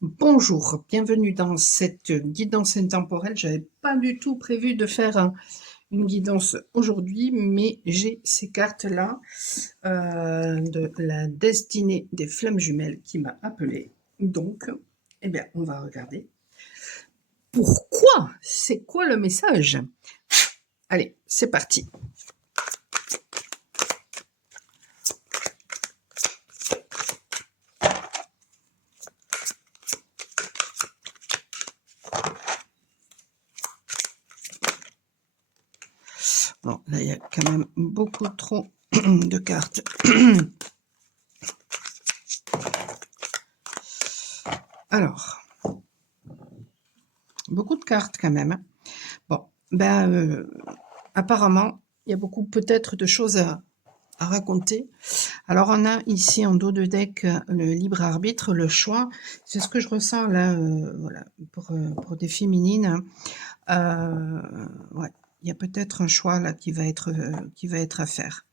Bonjour, bienvenue dans cette guidance intemporelle. Je n'avais pas du tout prévu de faire une guidance aujourd'hui, mais j'ai ces cartes-là de la destinée des flammes jumelles qui m'a appelé. Donc, eh bien, on va regarder. Pourquoi? C'est quoi le message? Allez, c'est parti. Bon, là, il y a quand même beaucoup trop de cartes. Alors, beaucoup de cartes quand même. Bon, ben, apparemment, il y a beaucoup peut-être de choses à raconter. Alors, on a ici en dos de deck le libre arbitre, le choix. C'est ce que je ressens là, voilà, pour des féminines. Ouais, il y a peut-être un choix là qui va être à faire.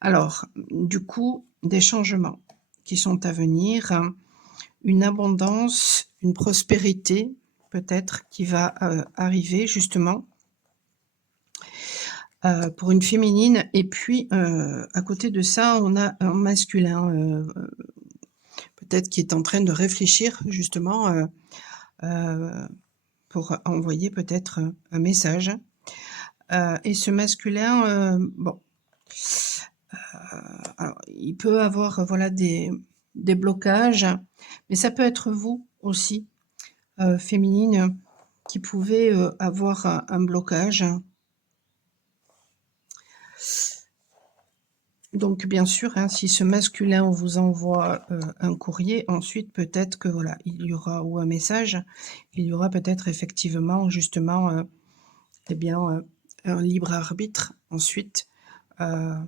Alors, du coup, des changements qui sont à venir, une abondance, une prospérité peut-être qui va arriver justement pour une féminine. Et puis, à côté de ça, on a un masculin, peut-être qui est en train de réfléchir justement pour envoyer peut-être un message. Et ce masculin, bon, alors, il peut avoir voilà des blocages, mais ça peut être vous aussi, féminine, qui pouvez avoir un blocage. Donc bien sûr, hein, si ce masculin vous envoie un courrier, ensuite peut-être que voilà, il y aura, ou un message, il y aura peut-être effectivement justement eh bien un libre arbitre, ensuite un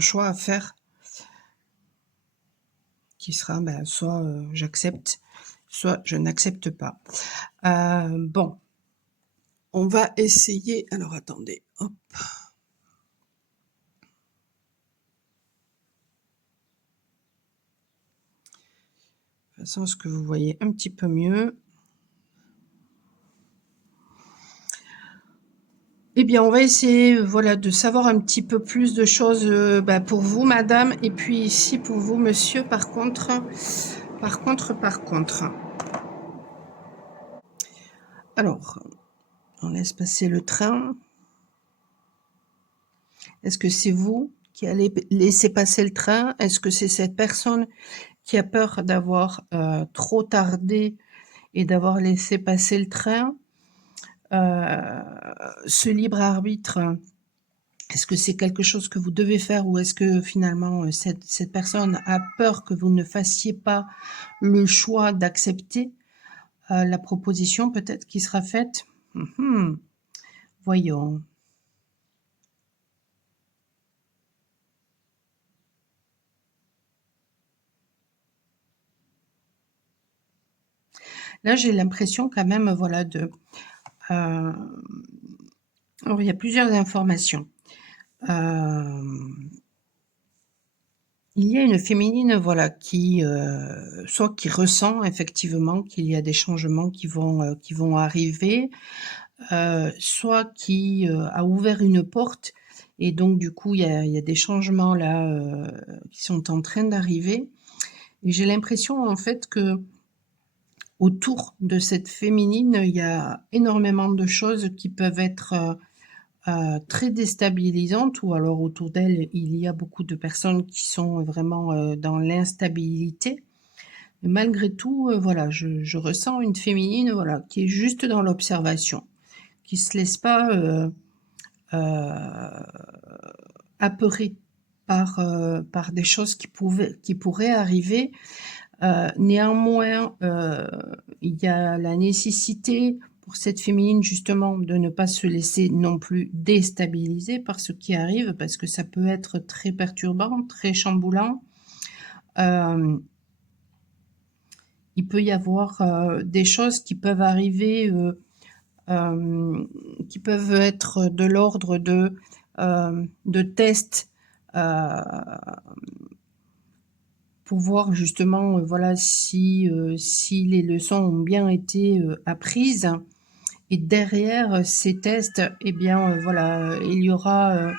choix à faire qui sera ben, soit j'accepte, soit je n'accepte pas. Bon, on va essayer, alors attendez, hop. De toute façon, est-ce que vous voyez un petit peu mieux? Eh bien, on va essayer, voilà, de savoir un petit peu plus de choses bah, pour vous, madame, et puis ici pour vous, monsieur, par contre. Alors, on laisse passer le train. Est-ce que c'est vous qui allez laisser passer le train? Est-ce que c'est cette personne qui a peur d'avoir trop tardé et d'avoir laissé passer le train? Ce libre arbitre, est-ce que c'est quelque chose que vous devez faire, ou est-ce que finalement cette personne a peur que vous ne fassiez pas le choix d'accepter la proposition peut-être qui sera faite? Voyons. Là, j'ai l'impression quand même, voilà, de... alors, il y a plusieurs informations. Il y a une féminine, voilà, qui soit qui ressent effectivement qu'il y a des changements qui vont arriver, soit qui a ouvert une porte, et donc du coup il y a des changements là qui sont en train d'arriver. Et j'ai l'impression en fait que autour de cette féminine, il y a énormément de choses qui peuvent être très déstabilisantes, ou alors autour d'elle, il y a beaucoup de personnes qui sont vraiment dans l'instabilité. Mais malgré tout, voilà, je ressens une féminine, voilà, qui est juste dans l'observation, qui se laisse pas apeurer par des choses qui pourraient arriver. Néanmoins, il y a la nécessité pour cette féminine justement de ne pas se laisser non plus déstabiliser par ce qui arrive, parce que ça peut être très perturbant, très chamboulant. Il peut y avoir des choses qui peuvent arriver, qui peuvent être de l'ordre de tests pour voir justement, voilà, si les leçons ont bien été, apprises et derrière, ces tests et bien, voilà, il y aura,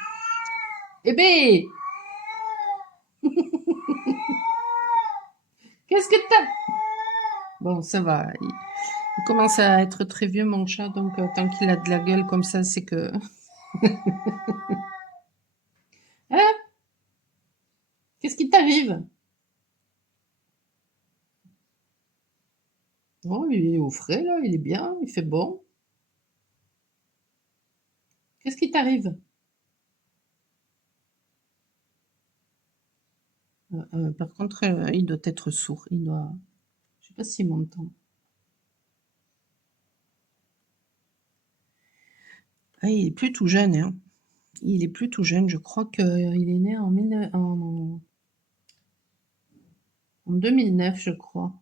eh beh! Qu'est-ce que tu Bon, ça va, il commence à être très vieux mon chat, donc tant qu'il a de la gueule comme ça, c'est que hein? Qu'est-ce qui t'arrive? Oh, il est au frais là, il est bien, il fait bon. Qu'est-ce qui t'arrive? Par contre, il doit être sourd, il doit je sais pas s'il m'entend. Ah, il est plus tout jeune, hein. Il est plus tout jeune, je crois qu'il est né en 2009, je crois.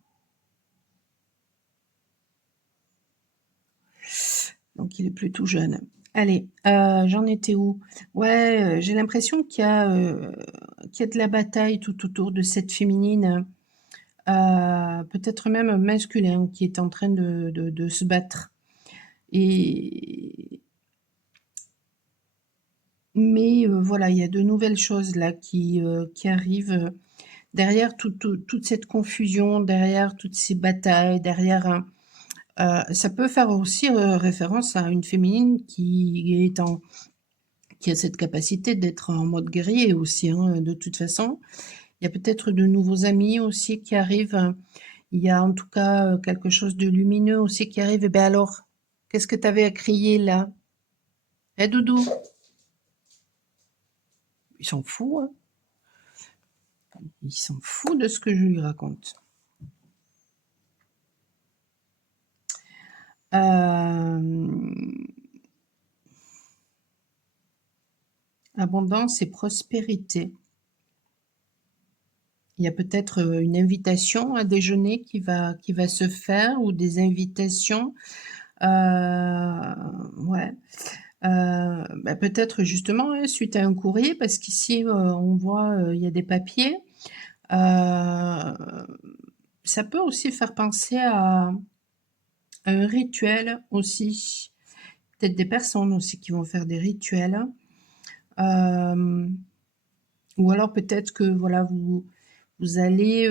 Donc il est plus tout jeune. Allez, j'en étais où? Ouais, j'ai l'impression qu'il y a de la bataille tout autour de cette féminine, peut-être même masculin, qui est en train de se battre. Et mais voilà, il y a de nouvelles choses là qui arrivent, derrière toute cette confusion, derrière toutes ces batailles, derrière, ça peut faire aussi, référence à une féminine qui a cette capacité d'être en mode guerrier aussi, hein, de toute façon. Il y a peut-être de nouveaux amis aussi qui arrivent. Il y a en tout cas, quelque chose de lumineux aussi qui arrive. Et ben alors, qu'est-ce que tu avais à crier là? Eh Doudou? Il s'en fout, hein. Il s'en fout de ce que je lui raconte. Abondance et prospérité. Il y a peut-être une invitation à déjeuner qui va se faire ou des invitations. Ouais. Bah, peut-être justement suite à un courrier parce qu'ici on voit il y a des papiers. Euh, Ça peut aussi faire penser à un rituel aussi. Peut-être des personnes aussi qui vont faire des rituels. Euh, ou alors peut-être que voilà vous allez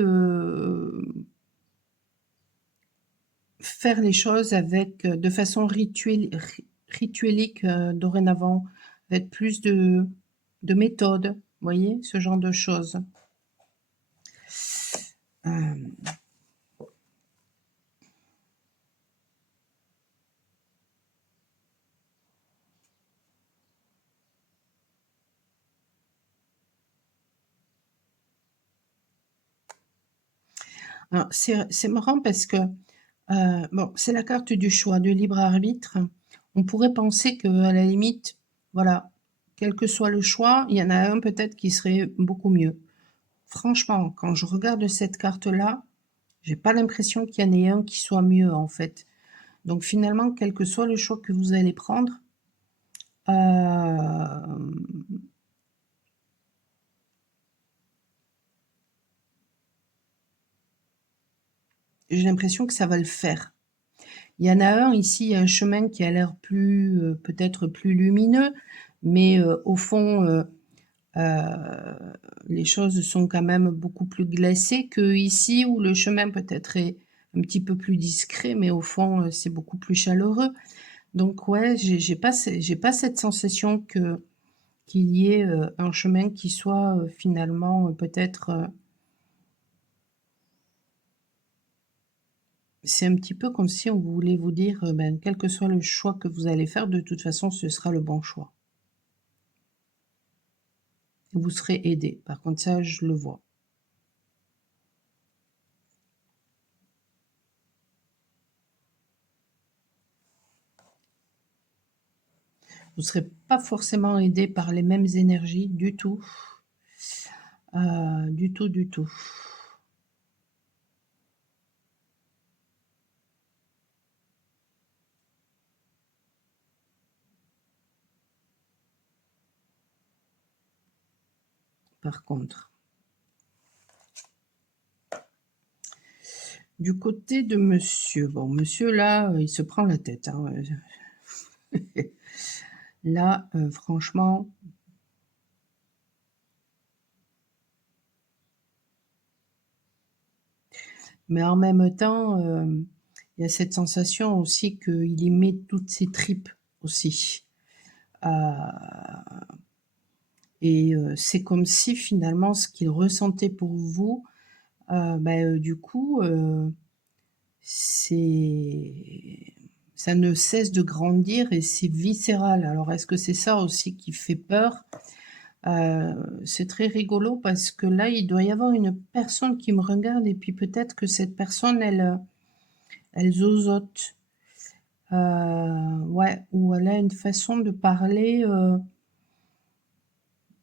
faire les choses avec de façon rituelique dorénavant, avec plus de méthode, vous voyez, ce genre de choses. Euh, alors, c'est marrant parce que bon, c'est la carte du choix, du libre arbitre. On pourrait penser que à la limite, voilà, quel que soit le choix, il y en a un peut-être qui serait beaucoup mieux. Franchement, quand je regarde cette carte-là, j'ai pas l'impression qu'il y en ait un qui soit mieux en fait. Donc finalement, quel que soit le choix que vous allez prendre, euh, j'ai l'impression que ça va le faire. Il y en a un ici, un chemin qui a l'air plus, peut-être plus lumineux, mais au fond, les choses sont quand même beaucoup plus glacées que ici où le chemin peut-être est un petit peu plus discret, mais au fond, c'est beaucoup plus chaleureux. Donc ouais, j'ai pas cette sensation que qu'il y ait un chemin qui soit finalement peut-être c'est un petit peu comme si on voulait vous dire ben, quel que soit le choix que vous allez faire, de toute façon, ce sera le bon choix. Vous serez aidé. Par contre, ça, je le vois. Vous ne serez pas forcément aidé par les mêmes énergies du tout. Du tout, du tout. Par contre. Du côté de monsieur, bon, monsieur, là, il se prend la tête, hein. Là, franchement, mais en même temps, il y a cette sensation aussi qu'il y met toutes ses tripes aussi. Et c'est comme si finalement ce qu'il ressentait pour vous, du coup, c'est ça ne cesse de grandir et c'est viscéral. Alors est-ce que c'est ça aussi qui fait peur? C'est très rigolo parce que là, il doit y avoir une personne qui me regarde et puis peut-être que cette personne, elle zozote. Ouais, ou elle a une façon de parler,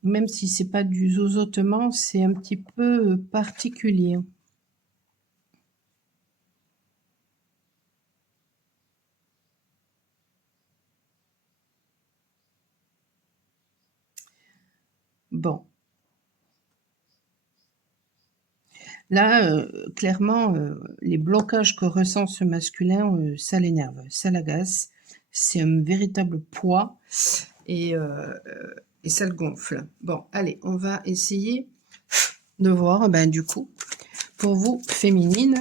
même si c'est pas du zozotement, c'est un petit peu particulier. Bon, là, clairement, les blocages que ressent ce masculin, ça l'énerve, ça l'agace. C'est un véritable poids et, euh, et ça le gonfle. Bon, allez, on va essayer de voir, ben, du coup, pour vous, féminine,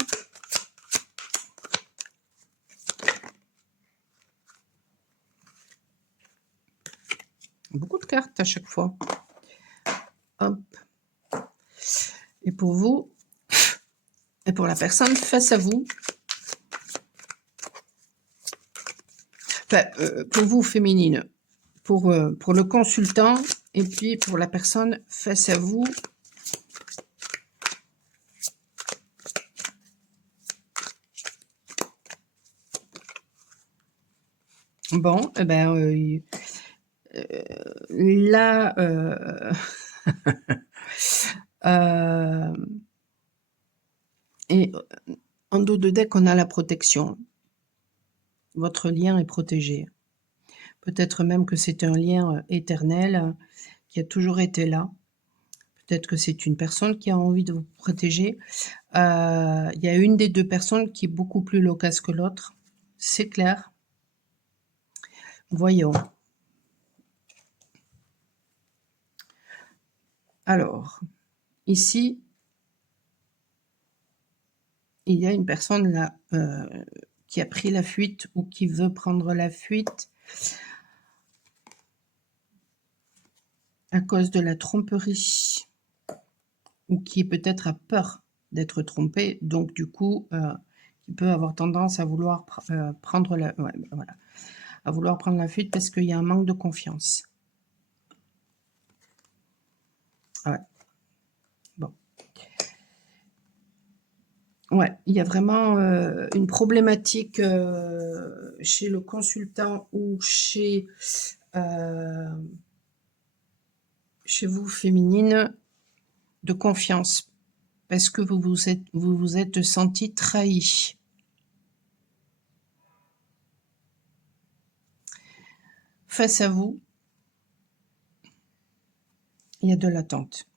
beaucoup de cartes à chaque fois. Hop. Et pour vous, et pour la personne face à vous, enfin, pour vous, féminine, pour le consultant, et puis pour la personne face à vous. Bon, eh ben, là, et en dos de deck, on a la protection. Votre lien est protégé. Peut-être même que c'est un lien éternel qui a toujours été là. Peut-être que c'est une personne qui a envie de vous protéger. Il y a une des deux personnes qui est beaucoup plus loquace que l'autre. C'est clair. Voyons. Alors, ici, il y a une personne là qui a pris la fuite ou qui veut prendre la fuite à cause de la tromperie ou qui peut-être a peur d'être trompé, donc du coup, qui peut avoir tendance à vouloir prendre la, ouais, voilà, à vouloir prendre la fuite parce qu'il y a un manque de confiance. Ouais. Bon. Ouais, il y a vraiment une problématique chez le consultant ou chez vous, féminine, de confiance, parce que vous vous êtes senti trahi. Face à vous, il y a de l'attente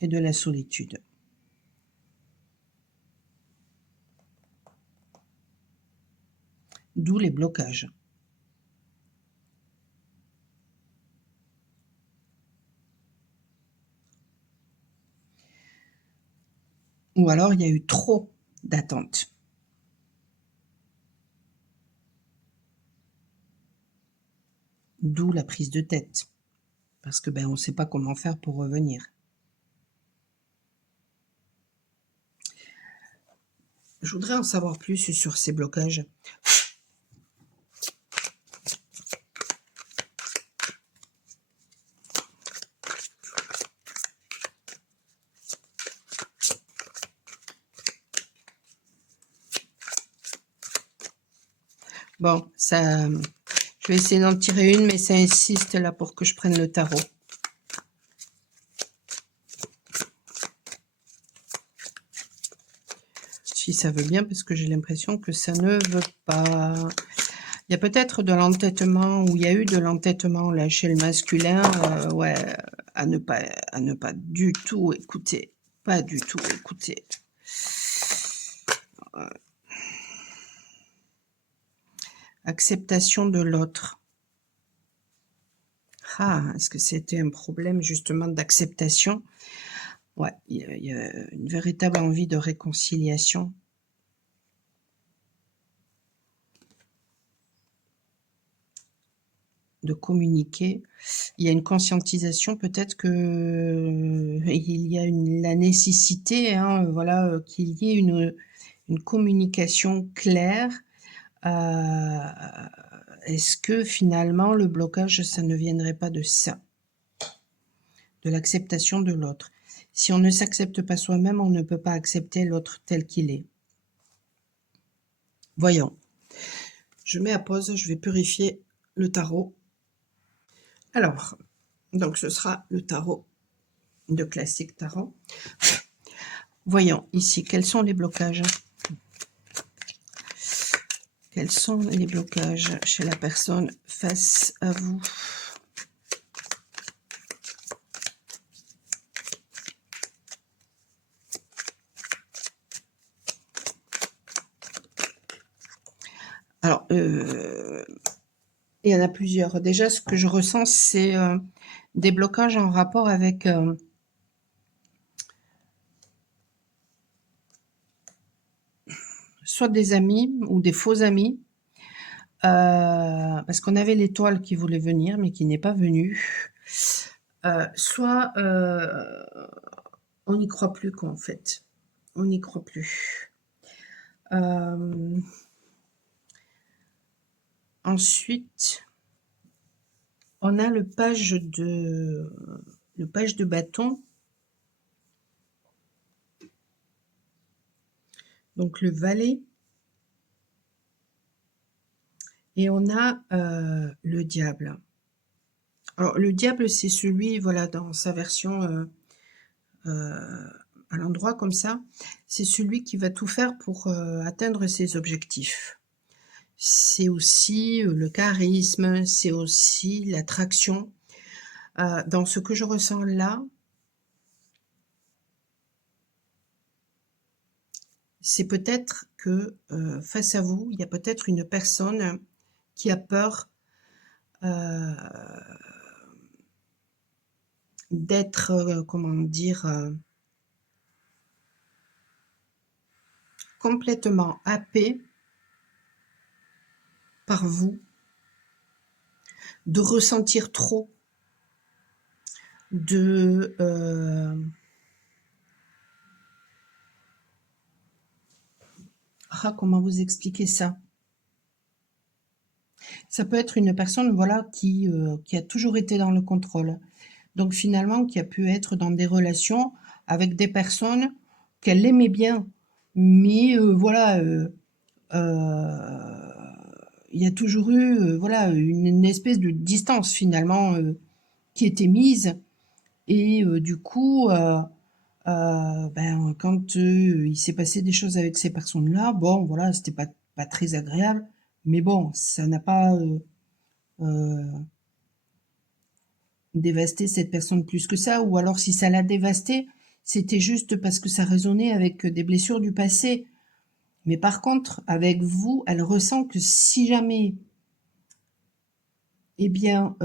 et de la solitude. D'où les blocages. Ou alors il y a eu trop d'attente. D'où la prise de tête. Parce que on ne sait pas comment faire pour revenir. Je voudrais en savoir plus sur ces blocages. Bon, ça, je vais essayer d'en tirer une, mais ça insiste là pour que je prenne le tarot. Si ça veut bien, parce que j'ai l'impression que ça ne veut pas. Il y a peut-être de l'entêtement, ou il y a eu de l'entêtement là chez le masculin, ouais, à ne pas du tout écouter. Pas du tout écouter. Acceptation de l'autre. Ah, est-ce que c'était un problème justement d'acceptation? Ouais, il y a une véritable envie de réconciliation. De communiquer. Il y a une conscientisation peut-être que il y a la nécessité, hein, voilà, qu'il y ait une communication claire. Est-ce que finalement le blocage, ça ne viendrait pas de ça? De l'acceptation de l'autre. Si on ne s'accepte pas soi-même, on ne peut pas accepter l'autre tel qu'il est. Voyons. Je mets à pause, je vais purifier le tarot. Alors, donc ce sera le tarot de Classique Tarot. Voyons ici, quels sont les blocages? Quels sont les blocages chez la personne face à vous? Alors, il y en a plusieurs. Déjà, ce que je ressens, c'est des blocages en rapport avec soit des amis ou des faux amis, parce qu'on avait l'étoile qui voulait venir, mais qui n'est pas venue. Soit on n'y croit plus, quoi, en fait. On n'y croit plus. Ensuite, on a le page de bâton. Donc le valet. Et on a le diable. Alors le diable, c'est celui, voilà, dans sa version à l'endroit comme ça, c'est celui qui va tout faire pour atteindre ses objectifs. C'est aussi le charisme, c'est aussi l'attraction. Dans ce que je ressens là, c'est peut-être que face à vous, il y a peut-être une personne qui a peur d'être, comment dire, complètement happée par vous, de ressentir trop, de comment vous expliquer ça? Ça peut être une personne, voilà, qui a toujours été dans le contrôle. Donc finalement, qui a pu être dans des relations avec des personnes qu'elle aimait bien. Mais voilà, il y a toujours eu, voilà, une espèce de distance finalement qui était mise. Et du coup, ben, quand il s'est passé des choses avec ces personnes-là, bon, voilà, c'était pas très agréable. Mais bon, ça n'a pas euh, dévasté cette personne plus que ça. Ou alors, si ça l'a dévasté, c'était juste parce que ça résonnait avec des blessures du passé. Mais par contre, avec vous, elle ressent que si jamais, eh bien,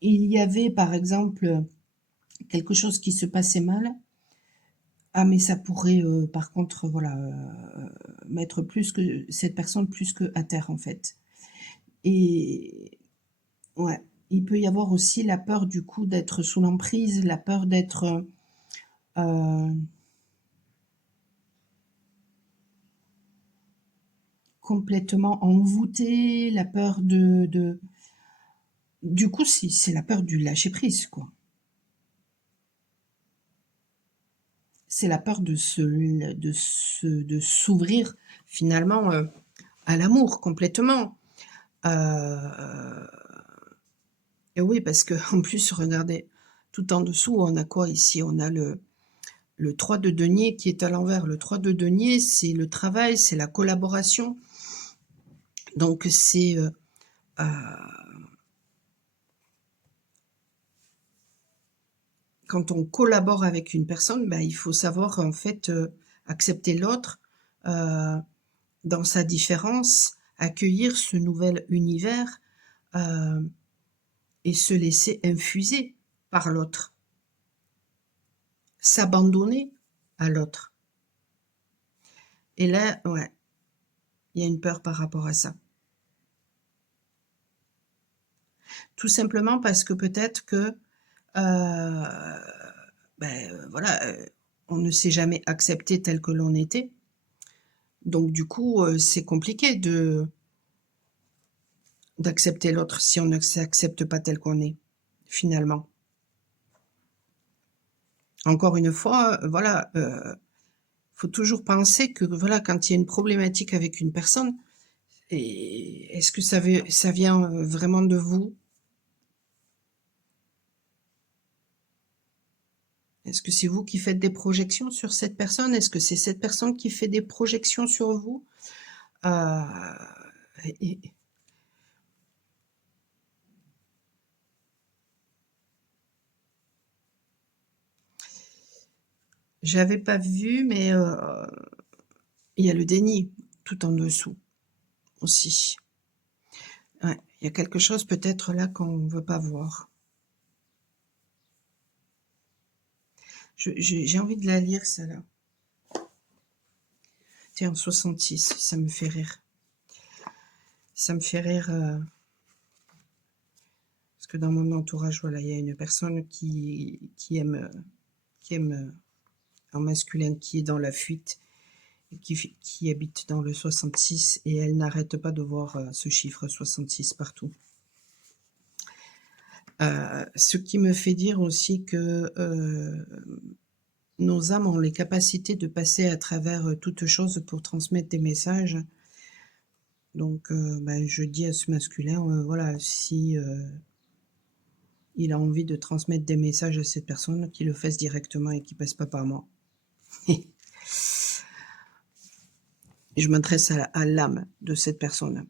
il y avait, par exemple, quelque chose qui se passait mal, ah mais ça pourrait, par contre, voilà, mettre plus que cette personne plus que à terre, en fait. Et ouais, il peut y avoir aussi la peur, du coup, d'être sous l'emprise, la peur d'être, heu, complètement envoûté, la peur de du coup, c'est la peur du lâcher prise, quoi. C'est la peur de s'ouvrir finalement, à l'amour complètement. Heu et oui, parce qu'en plus, regardez, tout en dessous, on a quoi ici? On a le 3 de denier qui est à l'envers. Le 3 de denier, c'est le travail, c'est la collaboration. Donc c'est, heu, quand on collabore avec une personne, bah, il faut savoir en fait, accepter l'autre, heu dans sa différence, accueillir ce nouvel univers, heu et se laisser infuser par l'autre. S'abandonner à l'autre. Et là, ouais, il y a une peur par rapport à ça. Tout simplement parce que peut-être que, voilà, on ne s'est jamais accepté tel que l'on était. Donc du coup, c'est compliqué d'accepter l'autre si on ne s'accepte pas tel qu'on est, finalement. Encore une fois, voilà, faut toujours penser que, voilà, quand il y a une problématique avec une personne, et est-ce que ça vient, vraiment de vous? Est-ce que c'est vous qui faites des projections sur cette personne? Est-ce que c'est cette personne qui fait des projections sur vous? Heu et j'avais pas vu, mais il y a le déni tout en dessous aussi. Ouais, il y a quelque chose peut-être là qu'on ne veut pas voir. J'ai envie de la lire celle-là. Tiens, 66, ça me fait rire. Ça me fait rire, parce que dans mon entourage, voilà, il y a une personne qui aime, en masculin, qui est dans la fuite et qui habite dans le 66, et elle n'arrête pas de voir, ce chiffre 66 partout. Ce qui me fait dire aussi que, nos âmes ont les capacités de passer à travers, toute chose pour transmettre des messages. Donc je dis à ce masculin, voilà, si, il a envie de transmettre des messages à cette personne, qu'il le fasse directement et qu'il passe pas par moi. Et je m'adresse à l'âme de cette personne.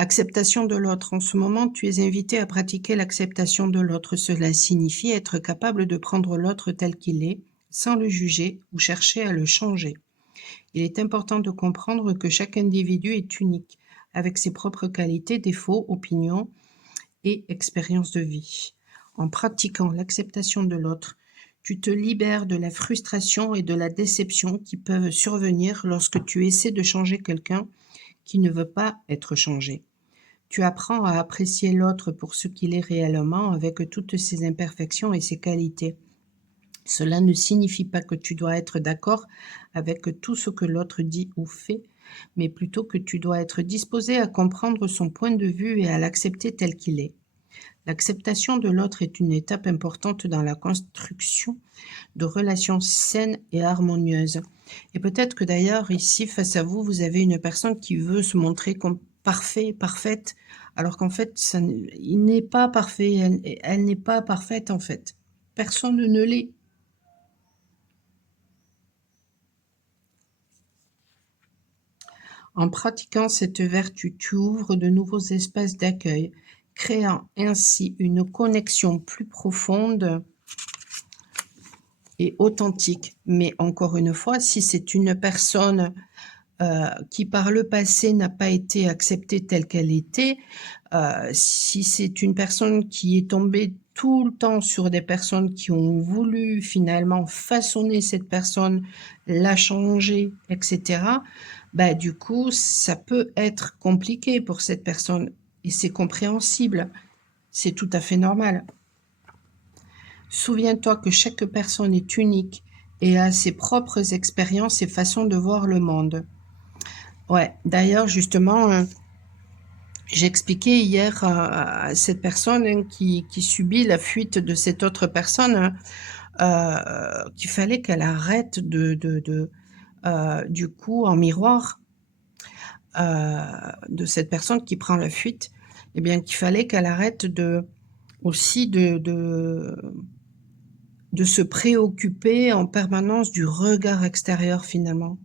Acceptation de l'autre. En ce moment, tu es invité à pratiquer l'acceptation de l'autre. Cela signifie être capable de prendre l'autre tel qu'il est, sans le juger ou chercher à le changer. Il est important de comprendre que chaque individu est unique, avec ses propres qualités, défauts, opinions et expériences de vie. En pratiquant l'acceptation de l'autre, tu te libères de la frustration et de la déception qui peuvent survenir lorsque tu essaies de changer quelqu'un qui ne veut pas être changé. Tu apprends à apprécier l'autre pour ce qu'il est réellement, avec toutes ses imperfections et ses qualités. Cela ne signifie pas que tu dois être d'accord avec tout ce que l'autre dit ou fait, mais plutôt que tu dois être disposé à comprendre son point de vue et à l'accepter tel qu'il est. L'acceptation de l'autre est une étape importante dans la construction de relations saines et harmonieuses. Et peut-être que d'ailleurs, ici, face à vous, vous avez une personne qui veut se montrer comme parfait, parfaite, alors qu'en fait, il n'est pas parfait, elle n'est pas parfaite en fait. Personne ne l'est. En pratiquant cette vertu, tu ouvres de nouveaux espaces d'accueil, créant ainsi une connexion plus profonde et authentique. Mais encore une fois, si c'est une personne qui par le passé n'a pas été acceptée telle qu'elle était, si c'est une personne qui est tombée tout le temps sur des personnes qui ont voulu finalement façonner cette personne, la changer, etc., du coup, ça peut être compliqué pour cette personne et c'est compréhensible. C'est tout à fait normal. Souviens-toi que chaque personne est unique et a ses propres expériences et façons de voir le monde. Ouais, d'ailleurs, justement, j'expliquais hier à cette personne, qui subit la fuite de cette autre personne, qu'il fallait qu'elle arrête du coup, en miroir, de cette personne qui prend la fuite, eh bien, qu'il fallait qu'elle arrête aussi de se préoccuper en permanence du regard extérieur, finalement.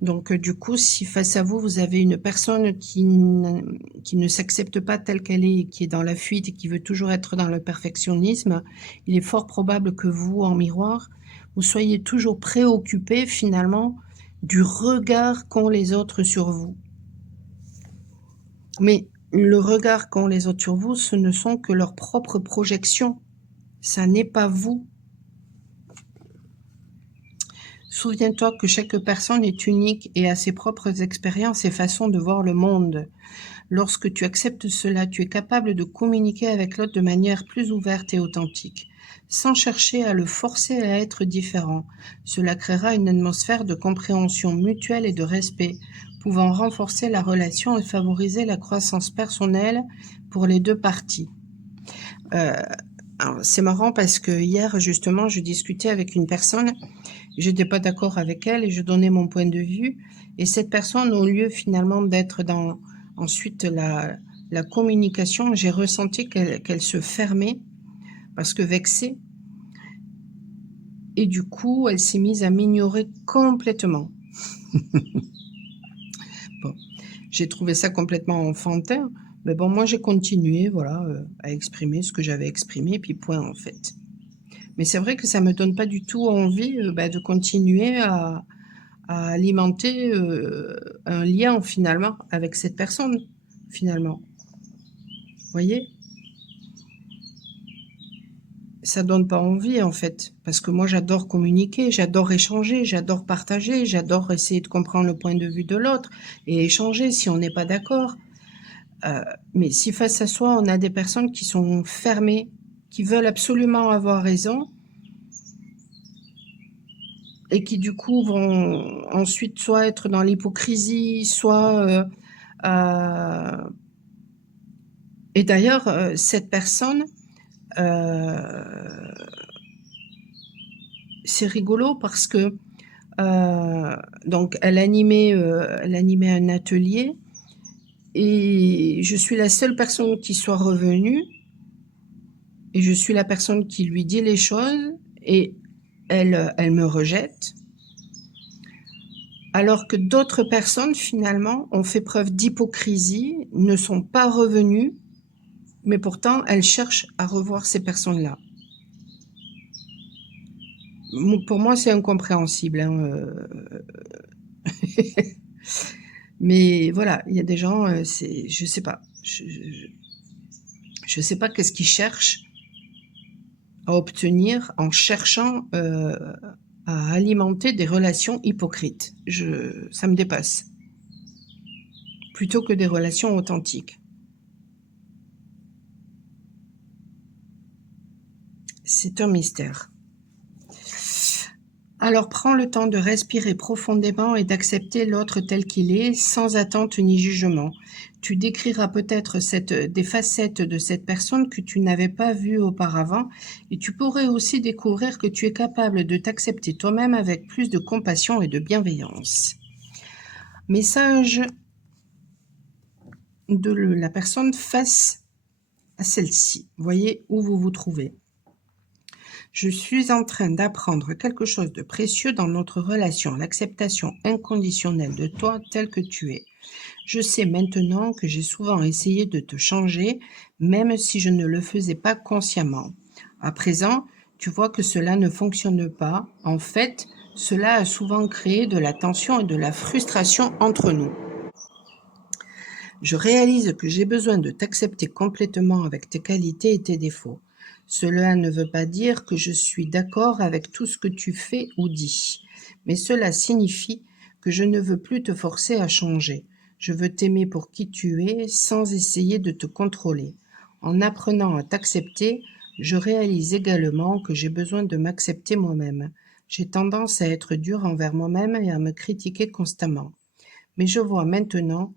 Donc du coup, si face à vous, vous avez une personne qui ne s'accepte pas telle qu'elle est, qui est dans la fuite et qui veut toujours être dans le perfectionnisme, il est fort probable que vous, en miroir, vous soyez toujours préoccupé finalement du regard qu'ont les autres sur vous. Mais le regard qu'ont les autres sur vous, ce ne sont que leurs propres projections. Ça n'est pas vous. Souviens-toi que chaque personne est unique et a ses propres expériences et façons de voir le monde. Lorsque tu acceptes cela, tu es capable de communiquer avec l'autre de manière plus ouverte et authentique, sans chercher à le forcer à être différent. Cela créera une atmosphère de compréhension mutuelle et de respect, pouvant renforcer la relation et favoriser la croissance personnelle pour les deux parties. C'est marrant parce que hier, justement, je discutais avec une personne, j'étais pas d'accord avec elle et je donnais mon point de vue. Et cette personne, au lieu finalement d'être dans ensuite la communication, j'ai ressenti qu'elle se fermait parce que vexée. Et du coup, elle s'est mise à m'ignorer complètement. Bon, j'ai trouvé ça complètement enfantin. Mais bon, moi, j'ai continué, voilà, à exprimer ce que j'avais exprimé, puis point, en fait. Mais c'est vrai que ça me donne pas du tout envie de continuer à alimenter un lien finalement avec cette personne, finalement. Vous voyez? Ça donne pas envie en fait, parce que moi j'adore communiquer, j'adore échanger, j'adore partager, j'adore essayer de comprendre le point de vue de l'autre et échanger si on n'est pas d'accord. Mais si face à soi on a des personnes qui sont fermées, qui veulent absolument avoir raison, et qui du coup vont ensuite soit être dans l'hypocrisie, soit... et d'ailleurs, cette personne, c'est rigolo parce que donc elle animait un atelier et je suis la seule personne qui soit revenue et je suis la personne qui lui dit les choses et elle me rejette. Alors que d'autres personnes, finalement, ont fait preuve d'hypocrisie, ne sont pas revenues, mais pourtant, elles cherchent à revoir ces personnes-là. Pour moi, c'est incompréhensible. Mais voilà, il y a des gens, je sais pas. Je sais pas qu'est-ce qu'ils cherchent à obtenir en cherchant à alimenter des relations hypocrites. Ça me dépasse. Plutôt que des relations authentiques. C'est un mystère. Alors prends le temps de respirer profondément et d'accepter l'autre tel qu'il est, sans attente ni jugement. Tu décriras peut-être des facettes de cette personne que tu n'avais pas vues auparavant et tu pourrais aussi découvrir que tu es capable de t'accepter toi-même avec plus de compassion et de bienveillance. Message de la personne face à celle-ci. Voyez où vous vous trouvez. Je suis en train d'apprendre quelque chose de précieux dans notre relation, l'acceptation inconditionnelle de toi tel que tu es. Je sais maintenant que j'ai souvent essayé de te changer, même si je ne le faisais pas consciemment. À présent, tu vois que cela ne fonctionne pas. En fait, cela a souvent créé de la tension et de la frustration entre nous. Je réalise que j'ai besoin de t'accepter complètement avec tes qualités et tes défauts. Cela ne veut pas dire que je suis d'accord avec tout ce que tu fais ou dis, mais cela signifie que je ne veux plus te forcer à changer. Je veux t'aimer pour qui tu es sans essayer de te contrôler. En apprenant à t'accepter, je réalise également que j'ai besoin de m'accepter moi-même. J'ai tendance à être dure envers moi-même et à me critiquer constamment. Mais je vois maintenant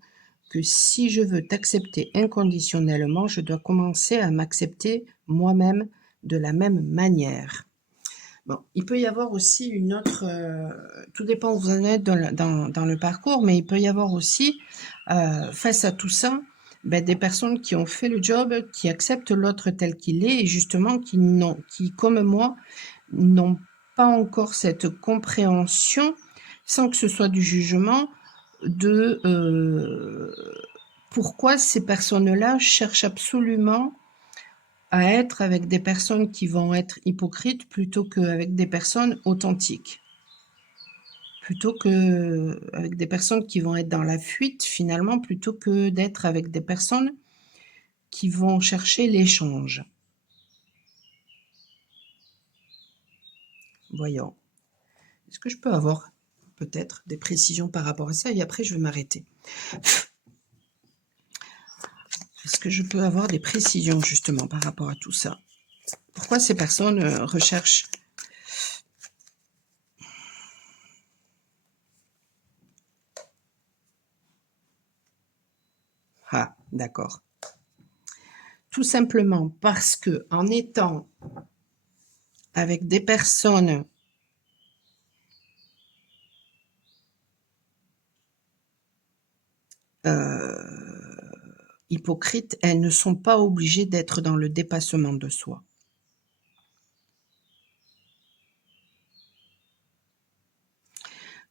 que si je veux t'accepter inconditionnellement, je dois commencer à m'accepter moi-même de la même manière. Bon, il peut y avoir aussi une autre, tout dépend où vous en êtes dans le parcours, mais il peut y avoir aussi, face à tout ça, des personnes qui ont fait le job, qui acceptent l'autre tel qu'il est et justement qui, comme moi, n'ont pas encore cette compréhension, sans que ce soit du jugement, de pourquoi ces personnes-là cherchent absolument à être avec des personnes qui vont être hypocrites plutôt qu'avec des personnes authentiques. Plutôt que avec des personnes qui vont être dans la fuite finalement, plutôt que d'être avec des personnes qui vont chercher l'échange. Voyons. Est-ce que je peux avoir peut-être des précisions par rapport à ça et après je vais m'arrêter. Est-ce que je peux avoir des précisions justement par rapport à tout ça? Pourquoi ces personnes recherchent? Ah, d'accord. Tout simplement parce que en étant avec des personnes hypocrites, elles ne sont pas obligées d'être dans le dépassement de soi.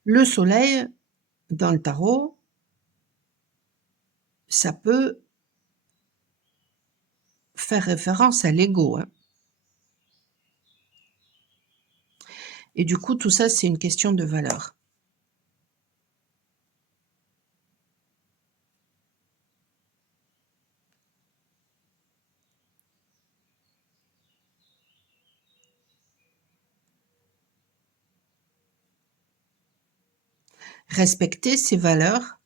Le soleil, dans le tarot, ça peut faire référence à l'ego. Hein. Et du coup, tout ça, c'est une question de valeur. Respecter ces valeurs,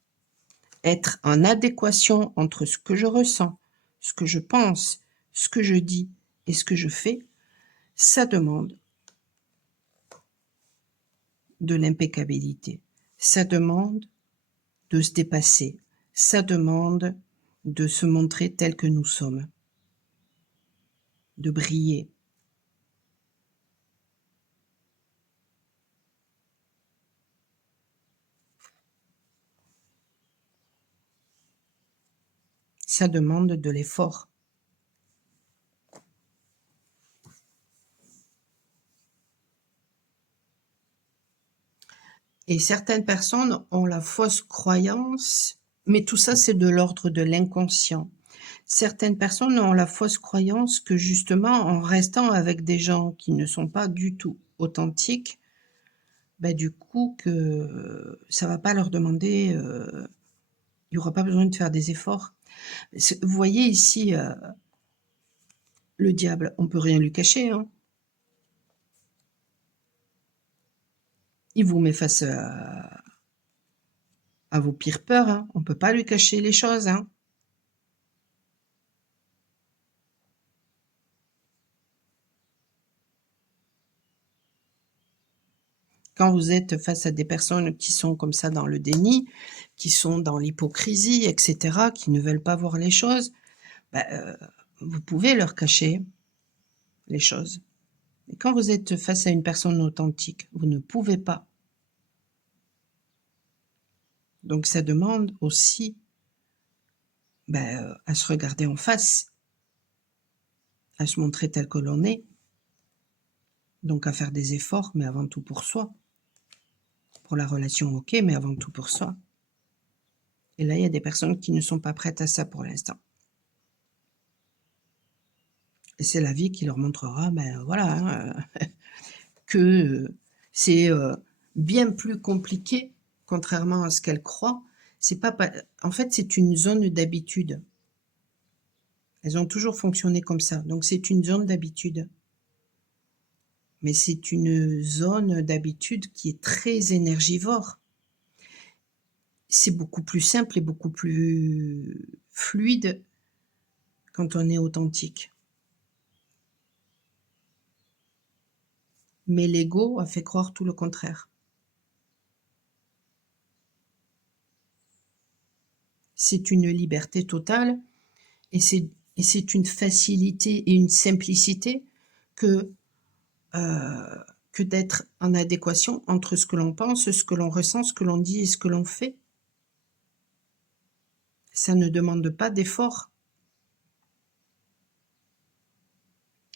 être en adéquation entre ce que je ressens, ce que je pense, ce que je dis et ce que je fais, ça demande de l'impeccabilité. Ça demande de se dépasser. Ça demande de se montrer tel que nous sommes, de briller. Ça demande de l'effort. Et certaines personnes ont la fausse croyance, mais tout ça c'est de l'ordre de l'inconscient. Certaines personnes ont la fausse croyance que justement en restant avec des gens qui ne sont pas du tout authentiques, bah, du coup que ça va pas leur demander, il y aura pas besoin de faire des efforts. Vous voyez ici, le diable, on peut rien lui cacher, hein. Il vous met face à vos pires peurs, hein. On peut pas lui cacher les choses, hein. Quand vous êtes face à des personnes qui sont comme ça dans le déni, qui sont dans l'hypocrisie, etc., qui ne veulent pas voir les choses, bah, vous pouvez leur cacher les choses. Mais quand vous êtes face à une personne authentique, vous ne pouvez pas. Donc ça demande aussi à se regarder en face, à se montrer tel que l'on est, donc à faire des efforts, mais avant tout pour soi. Pour la relation, ok, mais avant tout pour soi. Et là, il y a des personnes qui ne sont pas prêtes à ça pour l'instant. Et c'est la vie qui leur montrera, voilà, hein, que c'est bien plus compliqué, contrairement à ce qu'elles croient. C'est pas, en fait, c'est une zone d'habitude. Elles ont toujours fonctionné comme ça. Donc, c'est une zone d'habitude. Mais c'est une zone d'habitude qui est très énergivore. C'est beaucoup plus simple et beaucoup plus fluide quand on est authentique. Mais l'ego a fait croire tout le contraire. C'est une liberté totale et c'est une facilité et une simplicité que, que d'être en adéquation entre ce que l'on pense, ce que l'on ressent, ce que l'on dit et ce que l'on fait. Ça ne demande pas d'effort.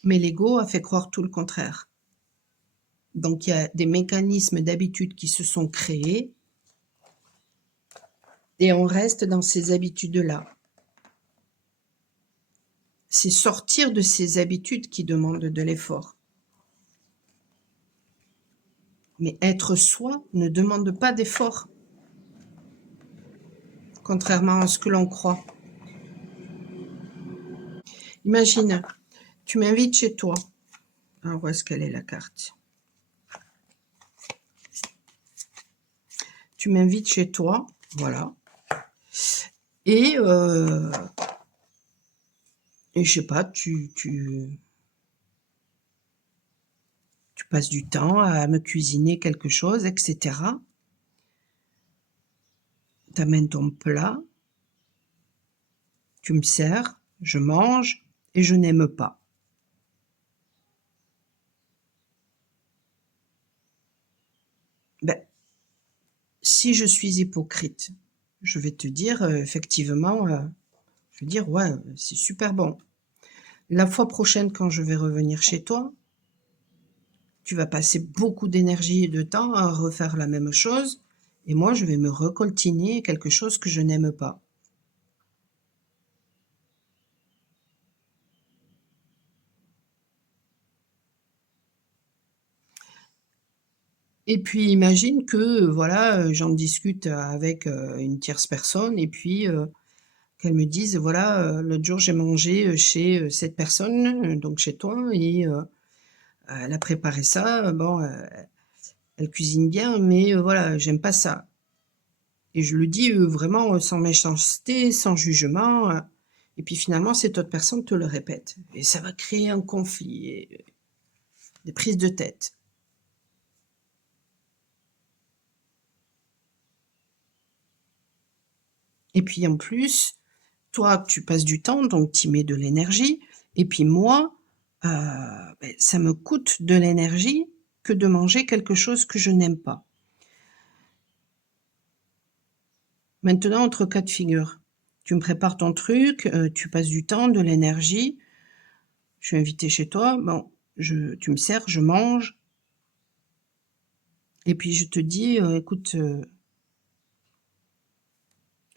Mais l'ego a fait croire tout le contraire. Donc il y a des mécanismes d'habitude qui se sont créés et on reste dans ces habitudes-là. C'est sortir de ces habitudes qui demandent de l'effort. Mais être soi ne demande pas d'effort, contrairement à ce que l'on croit. Imagine, tu m'invites chez toi. Alors, où est-ce qu'elle est la carte? Tu m'invites chez toi, voilà. Et je sais pas, tu passes du temps à me cuisiner quelque chose, etc. Tu amènes ton plat, tu me sers, je mange et je n'aime pas. Ben, si je suis hypocrite, je vais te dire, effectivement, je vais dire, ouais, c'est super bon. La fois prochaine, quand je vais revenir chez toi, tu vas passer beaucoup d'énergie et de temps à refaire la même chose, et moi, je vais me recoltiner quelque chose que je n'aime pas. Et puis imagine que, voilà, j'en discute avec une tierce personne, et puis qu'elle me dise, voilà, l'autre jour j'ai mangé chez cette personne, donc chez toi, et elle a préparé ça, bon, elle cuisine bien, mais voilà, j'aime pas ça. Et je le dis vraiment sans méchanceté, sans jugement, et puis finalement cette autre personne te le répète. Et ça va créer un conflit, et des prises de tête. Et puis en plus, toi, tu passes du temps, donc tu mets de l'énergie. Et puis moi, ça me coûte de l'énergie que de manger quelque chose que je n'aime pas. Maintenant, autre cas de figure. Tu me prépares ton truc, tu passes du temps, de l'énergie. Je suis invitée chez toi, bon, tu me sers, je mange. Et puis je te dis, écoute,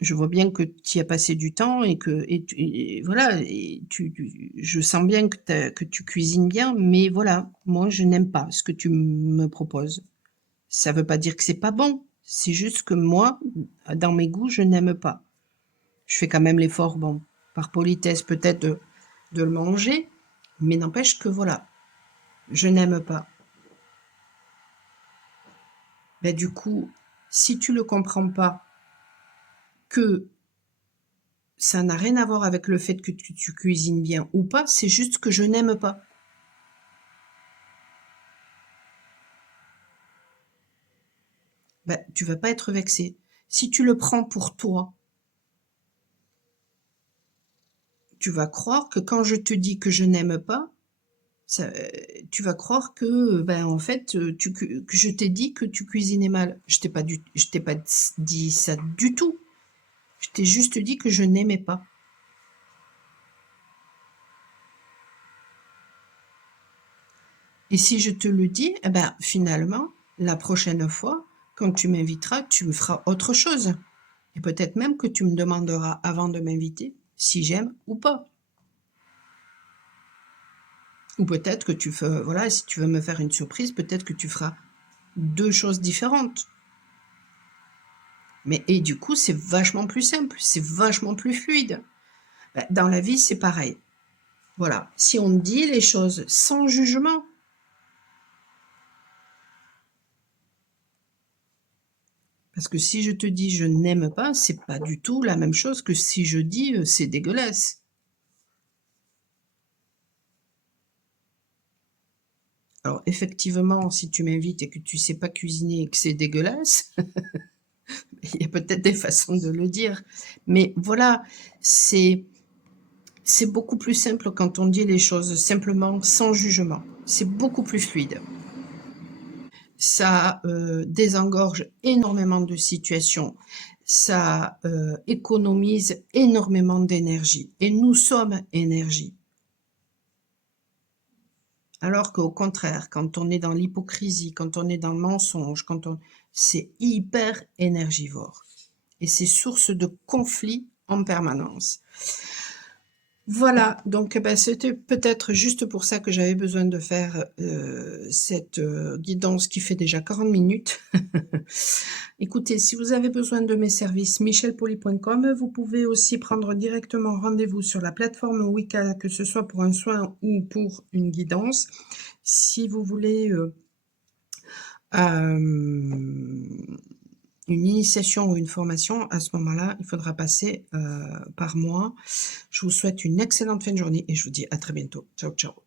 je vois bien que tu y as passé du temps et voilà, je sens bien que tu cuisines bien, mais voilà, moi je n'aime pas ce que tu me proposes. Ça veut pas dire que c'est pas bon, c'est juste que moi, dans mes goûts, je n'aime pas. Je fais quand même l'effort, bon, par politesse peut-être de le manger, mais n'empêche que voilà, je n'aime pas. Ben, du coup, si tu le comprends pas, que ça n'a rien à voir avec le fait que tu cuisines bien ou pas, c'est juste que je n'aime pas. Ben, tu vas pas être vexé. Si tu le prends pour toi, tu vas croire que quand je te dis que je n'aime pas, tu vas croire que, ben, en fait, que je t'ai dit que tu cuisinais mal. Je t'ai pas dit ça du tout. Je t'ai juste dit que je n'aimais pas. Et si je te le dis, eh ben, finalement, la prochaine fois, quand tu m'inviteras, tu me feras autre chose. Et peut-être même que tu me demanderas avant de m'inviter si j'aime ou pas. Ou peut-être que voilà, si tu veux me faire une surprise, peut-être que tu feras deux choses différentes. Et du coup, c'est vachement plus simple, c'est vachement plus fluide. Dans la vie, c'est pareil. Voilà, si on dit les choses sans jugement, parce que si je te dis je n'aime pas, c'est pas du tout la même chose que si je dis c'est dégueulasse. Alors effectivement, si tu m'invites et que tu sais pas cuisiner et que c'est dégueulasse, il y a peut-être des façons de le dire. Mais voilà, c'est beaucoup plus simple quand on dit les choses simplement sans jugement. C'est beaucoup plus fluide. Ça désengorge énormément de situations. Ça économise énormément d'énergie. Et nous sommes énergie. Alors qu'au contraire, quand on est dans l'hypocrisie, quand on est dans le mensonge, c'est hyper énergivore. Et c'est source de conflits en permanence. Voilà, donc bah, c'était peut-être juste pour ça que j'avais besoin de faire, cette, guidance qui fait déjà 40 minutes. Écoutez, si vous avez besoin de mes services, michelpoli.com. Vous pouvez aussi prendre directement rendez-vous sur la plateforme Wicca, que ce soit pour un soin ou pour une guidance. Si vous voulez, une initiation ou une formation, à ce moment-là, il faudra passer, par moi. Je vous souhaite une excellente fin de journée et je vous dis à très bientôt. Ciao, ciao.